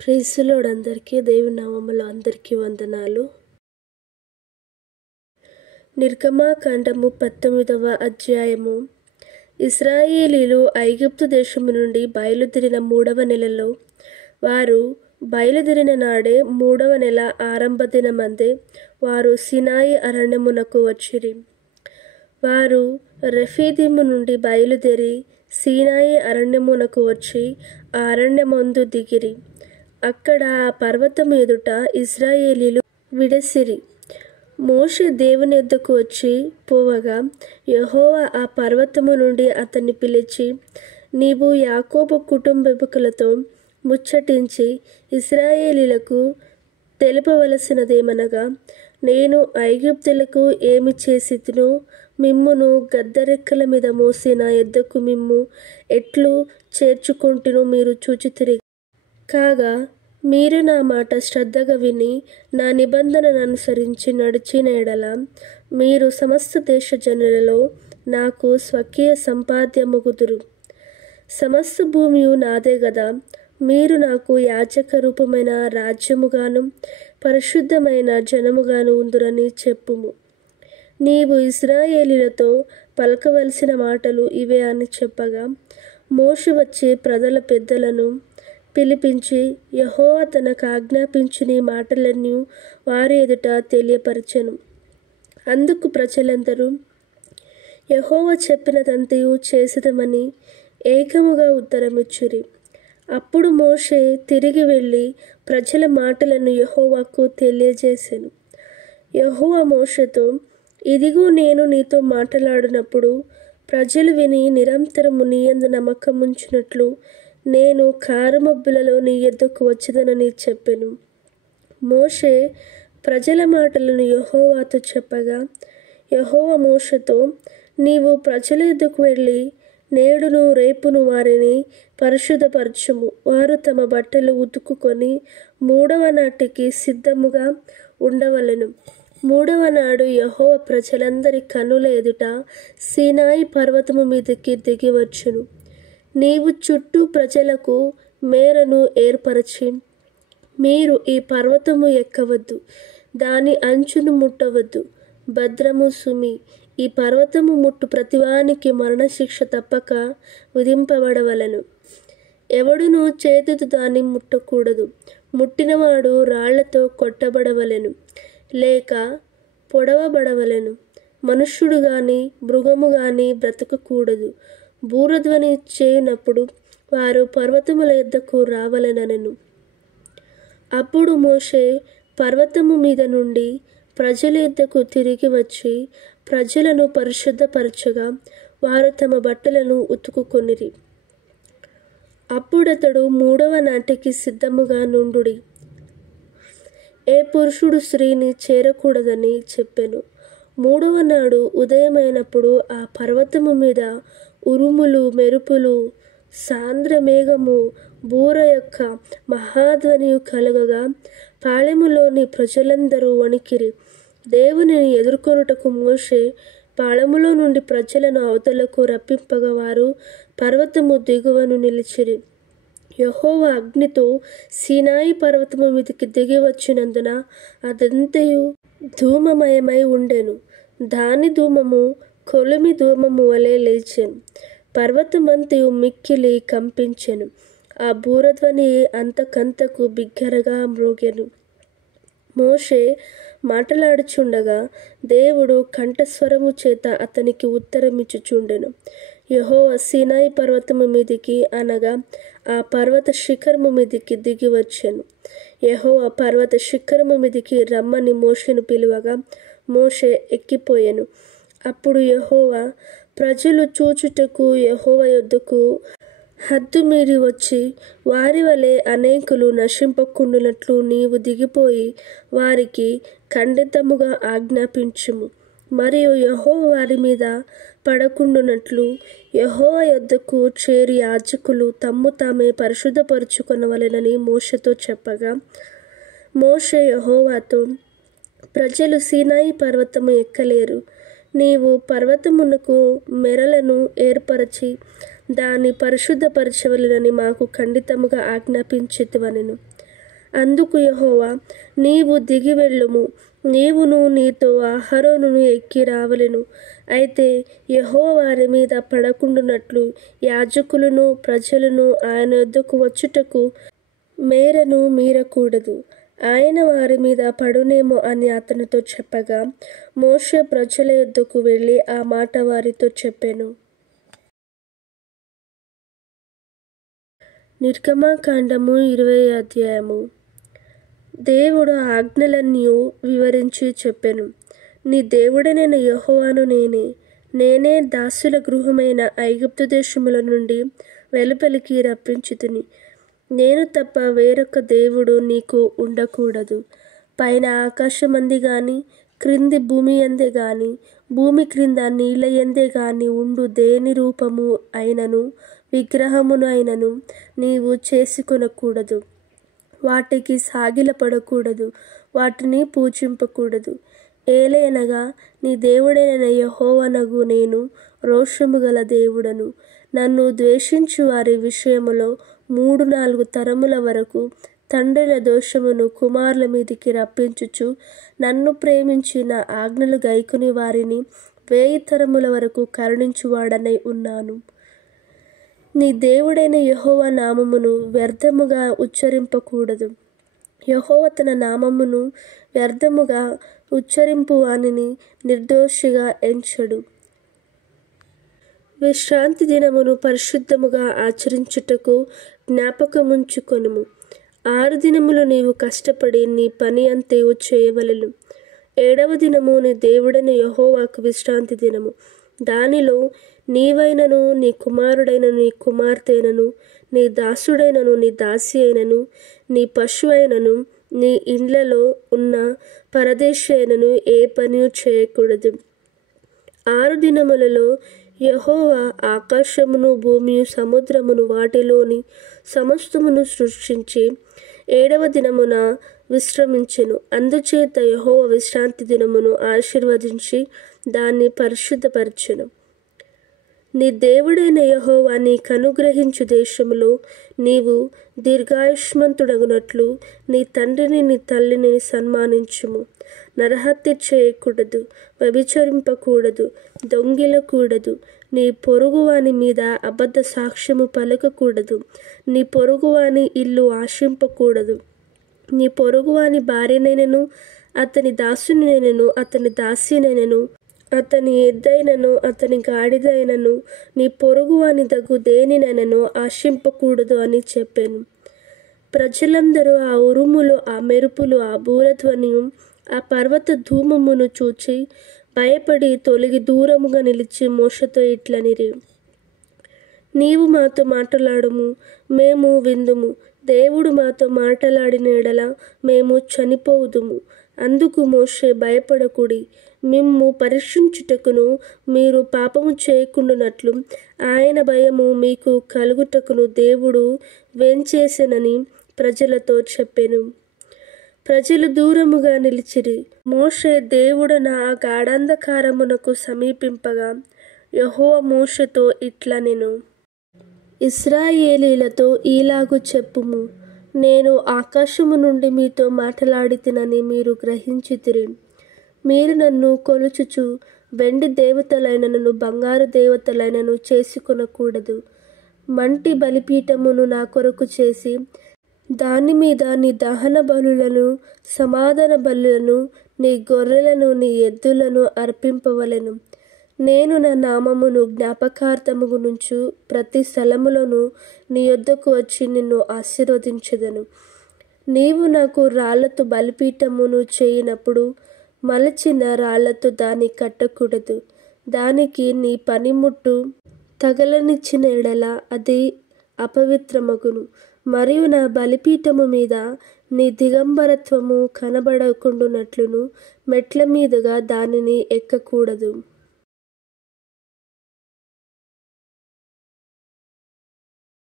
Praise the lord. అందరికీ దేవుని నామములో అందరికీ వందనాలు. నిర్గమాకాండము 19వ అధ్యాయము. ఇశ్రాయేలీలు ఐగుప్తు దేశము నుండి బయలుదేరిన 3వ నెలలో, వారు బయలుదేరిన నాడే 3వ నెల ఆరంభ దినమందే వారు సీనాయి అరణ్యమునకు వచ్చిరి. వారు రెఫీదీము నుండి బయలుదేరి సీనాయి అరణ్యమునకు వచ్చి ఆ అరణ్యమందు దిగిరి. అక్కడ ఆ పర్వతము ఎదుట ఇశ్రాయేలీలు విడసిరి. మోషే దేవుని యొద్దకు వచ్చి పోవగా, యెహోవా ఆ పర్వతము నుండి అతన్ని పిలిచి, నీవు యాకోబు కుటుంబీకులతో ముచ్చటించి ఇశ్రాయేలీలకు తెలుపవలసినదేమనగా, నేను ఐగుప్తీయులకు ఏమి చేసితినో మిమ్మును గద్దరెక్కల మీద మోసి నా యొద్దకు మిమ్ము ఎట్లు చేర్చుకొంటినో మీరు చూచితిరి. కాగా మీరు నా మాట శ్రద్ధగా విని నా నిబంధనను అనుసరించి నడిచిన ఎడల మీరు సమస్త దేశ జనులలో నాకు స్వకీయ సంపాద్యమగుదురు. సమస్త భూమియు నాదే గదా. మీరు నాకు యాజక రూపమైన రాజ్యముగాను పరిశుద్ధమైన జనముగాను ఉందురని చెప్పుము. నీవు ఇశ్రాయేలీలతో పలకవలసిన మాటలు ఇవే అని చెప్పగా, మోషే వచ్చి ప్రజల పెద్దలను పిలిపించి యెహోవా తనకు ఆజ్ఞాపించిన ఈ మాటలన్నీ వారి ఎదుట తెలియపరచెను. అందుకు ప్రజలందరూ యెహోవా చెప్పినదంతయు చేసేదమని ఏకముగా ఉత్తరమిచ్చిరి. అప్పుడు మోషే తిరిగి వెళ్ళి ప్రజల మాటలను యెహోవాకు తెలియజేసెను. యెహోవా మోషేతో, ఇదిగో నేను నీతో మాట్లాడినప్పుడు ప్రజలు విని నిరంతరము నీ యందు నమ్మకముంచినట్లు నేను కారుమబ్బులలో నీ యొద్దకు వచ్చేదనని చెప్పెను. మోషే ప్రజల మాటలను యెహోవాతో చెప్పగా, యెహోవా మోషేతో, నీవు ప్రజల యొద్దకు వెళ్ళి నేడును రేపును వారిని పరిశుద్ధపరచుము. వారు తమ బట్టలు ఉతుకుకొని 3వ నాటికి సిద్ధముగా ఉండవలెను. 3వ నాడు యెహోవా ప్రజలందరి కన్నుల ఎదుట సీనాయి పర్వతము మీదకి దిగి వచ్చును. నీవు చుట్టూ ప్రజలకు మేరను ఏర్పరచి, మీరు ఈ పర్వతము ఎక్కవద్దు, దాని అంచును ముట్టవద్దు. భద్రము సుమి, ఈ పర్వతము ముట్టు ప్రతివానికి మరణశిక్ష తప్పక విధింపబడవలెను. ఎవడునూ చేతితో దాన్ని ముట్టకూడదు. ముట్టినవాడు రాళ్లతో కొట్టబడవలెను, లేక పొడవబడవలెను. మనుష్యుడు గాని మృగము గాని బ్రతకకూడదు. బూరధ్వని చేయునప్పుడు వారు పర్వతముల యొద్దకు రావలెననెను. అప్పుడు మోషే పర్వతము మీద నుండి ప్రజల యొద్దకు తిరిగి వచ్చి ప్రజలను పరిశుద్ధపరచగా, వారు తమ బట్టలను ఉతుకుకొనిరి. అప్పుడతడు 3వ నాటికి సిద్ధముగా నుండుడి. ఏ పురుషుడు స్త్రీని చేరకూడదని చెప్పెను. 3వ నాడు ఉదయమైనప్పుడు ఆ పర్వతము మీద ఉరుములు, మెరుపులు, సాంద్రమేఘము, బూర యొక్క మహాధ్వనియు కలగగా పాళెములోని ప్రజలందరూ వణికిరి. దేవునిని ఎదుర్కొనుటకు మోషే పాళెములో నుండి ప్రజలను అవతలకు రప్పింపగా వారు పర్వతము దిగువను నిలిచిరి. యెహోవా అగ్నితో సీనాయి పర్వతము మీదకి దిగి వచ్చినందున అదంతయు ధూమమయమై ఉండెను. దాని ధూమము కొలిమి ధూమము వలె లేచెను. పర్వతమంతయు మిక్కిలి కంపించెను. ఆ బూరధ్వని అంతకంతకు బిగ్గరగా మ్రోగెను. మోషే మాటలాడుచుండగా దేవుడు కంఠస్వరము చేత అతనికి ఉత్తరమిచ్చుచుండెను. యెహోవా సీనాయి పర్వతము మీదికి, అనగా ఆ పర్వత శిఖరము మీదికి దిగి వచ్చెను. యెహోవా పర్వత శిఖరము మీదికి రమ్మని మోషేను పిలువగా మోషే ఎక్కిపోయెను. అప్పుడు యెహోవా, ప్రజలు చూచుటకు యెహోవా యొద్దకు హద్దు మీరి వచ్చి వారి వలె అనేకులు నశింపకుండునట్లు నీవు దిగిపోయి వారికి ఖండితముగా ఆజ్ఞాపించుము. మరియు యెహోవా వారి మీద పడకుండునట్లు యెహోవా యొద్దకు చేరి యాజకులు తమ్ము తామే పరిశుద్ధపరచుకొనవలెనని మోషేతో చెప్పగా, మోషే యెహోవాతో, ప్రజలు సీనాయి పర్వతము ఎక్కలేరు. నీవు పర్వతమునకు మెరలను ఏర్పరచి దాన్ని పరిశుద్ధపరచవలెనని మాకు ఖండితముగా ఆజ్ఞాపించితివనెను. అందుకు యెహోవా, నీవు దిగి వెళ్ళుము, నీవును నీతో అహరోనును ఎక్కి రావలెను. అయితే యెహోవా వారి మీద పడకుండునట్లు యాజకులను ప్రజలను ఆయన యొద్దకు వచ్చుటకు మేరను మీరకూడదు. ఆయన వారి మీద పడునేమో అని అతనితో చెప్పగా, మోషే ప్రజల యొద్దకు వెళ్ళి ఆ మాట వారితో చెప్పెను. నిర్గమకాండము 20వ అధ్యాయము. దేవుడు ఆజ్ఞలన్నీ వివరించి చెప్పెను. నీ దేవుడనైన యెహోవాను నేనే దాసుల గృహమైన ఐగుప్తు దేశముల నుండి వెలుపలికి రప్పించితిని. నేను తప్ప వేరొక దేవుడు నీకు ఉండకూడదు. పైన ఆకాశమంది గాని, క్రింది భూమి యందే గాని, భూమి క్రింద నీళ్ళ యందే గాని ఉండు దేని రూపము అయినను విగ్రహమును అయినను నీవు చేసుకొనకూడదు. వాటికి సాగిలపడకూడదు, వాటిని పూజింపకూడదు. ఏలయనగా నీ దేవుడైన యెహోవానగు నేను రోషము గల దేవుడను. నన్ను ద్వేషించు వారి విషయములో 3-4 తరముల వరకు తండ్రుల దోషమును కుమారుల మీదికి రప్పించుచు, నన్ను ప్రేమించి నా ఆజ్ఞలు గైకొని వారిని 1000 తరముల వరకు కరుణించువాడనై ఉన్నాను. నీ దేవుడైన యెహోవా నామమును వ్యర్థముగా ఉచ్చరింపకూడదు. యెహోవా తన నామమును వ్యర్థముగా ఉచ్చరింపు వానిని నిర్దోషిగా ఎంచడు. విశ్రాంతి దినమును పరిశుద్ధముగా ఆచరించుటకు జ్ఞాపకముంచుకొనుము. 6 దినములు నీవు కష్టపడి నీ పని అంతయు చేయవలెను. 7వ దినము నీ దేవుడైన యెహోవాకు విశ్రాంతి దినము. దానిలో నీవైనను, నీ కుమారుడైనను, నీ కుమార్తెనను, నీ దాసుడైనను, నీ దాసి అయినను, నీ పశువైనను, నీ ఇండ్లలో ఉన్న పరదేశి అయినను ఏ పని చేయకూడదు. 6 దినములలో యెహోవా ఆకాశమును, భూమియు, సముద్రమును, వాటిలోని సమస్తమును సృష్టించి 7వ దినమున విశ్రమించెను. అందుచేత యెహోవా విశ్రాంతి దినమును ఆశీర్వదించి దాన్ని పరిశుద్ధపరచెను. నీ దేవుడైన యెహోవా నీకు అనుగ్రహించు దేశములో నీవు దీర్ఘాయుష్మంతుడగునట్లు నీ తండ్రిని నీ తల్లిని సన్మానించుము. నరహత్య చేయకూడదు, వ్యభిచరింపకూడదు, దొంగిలకూడదు, నీ పొరుగువాని మీద అబద్ధ సాక్ష్యము పలకకూడదు, నీ పొరుగువాని ఇల్లు ఆశింపకూడదు, నీ పొరుగువాని భార్యనైనను, అతని దాసునినైనను, అతని దాసినైనను, అతని ఎద్దైనను, అతని గాడిదైనను, నీ పొరుగువాని దగు దేనినైనను ఆశింపకూడదు అని చెప్పాను. ప్రజలందరూ ఆ ఉరుములు, ఆ మెరుపులు, ఆ బూరధ్వనియు, ఆ పర్వత ధూమమును చూచి భయపడి తొలగి దూరముగా నిలిచి మోషేతో ఇట్లనిరి, నీవు మాతో మాటలాడుము, మేము విందుము. దేవుడు మాతో మాటలాడిన ఎడల మేము చనిపోవుదుము. అందుకు మోషే, భయపడకుడి, మిమ్ము పరీక్షించుటకును మీరు పాపము చేయకుండానట్లు ఆయన భయము మీకు కలుగుటకును దేవుడు వేంచేసెనని ప్రజలతో చెప్పెను. ప్రజలు దూరముగా నిలిచిరి. మోషే దేవుడన ఆ గాఢాంధకారమునకు సమీపింపగా యెహోవా మోషేతో ఇట్లనెను, ఇశ్రాయేలీయులతో ఈలాగు చెప్పుము, నేను ఆకాశము నుండి మీతో మాటలాడితినని మీరు గ్రహించితిరి. మీరు నన్ను కొలుచుచు వెండి దేవతలైనను బంగారు దేవతలైనను చేసుకొనకూడదు. మంటి బలిపీఠమును నా కొరకు చేసి దాని మీద నీ దహన బలులను, సమాధాన బలులను, నీ గొర్రెలను, నీ ఎద్దులను అర్పింపవలెను. నేను నా నామమును జ్ఞాపకార్థముగునుంచు ప్రతి స్థలములోనూ నీ యొద్దకు వచ్చి నిన్ను ఆశీర్వదించెదను. నీవు నాకు రాళ్లతో బలిపీఠమును చేయినప్పుడు మలచిన రాళ్లతో దాన్ని కట్టకూడదు. దానికి నీ పనిముట్టు తగలనిచ్చిన ఎడల అది అపవిత్రమగును. మరియు నా బలిపీఠము మీద నీ దిగంబరత్వము కనబడకుండునట్లును మెట్ల మీదుగా దానిని ఎక్కకూడదు.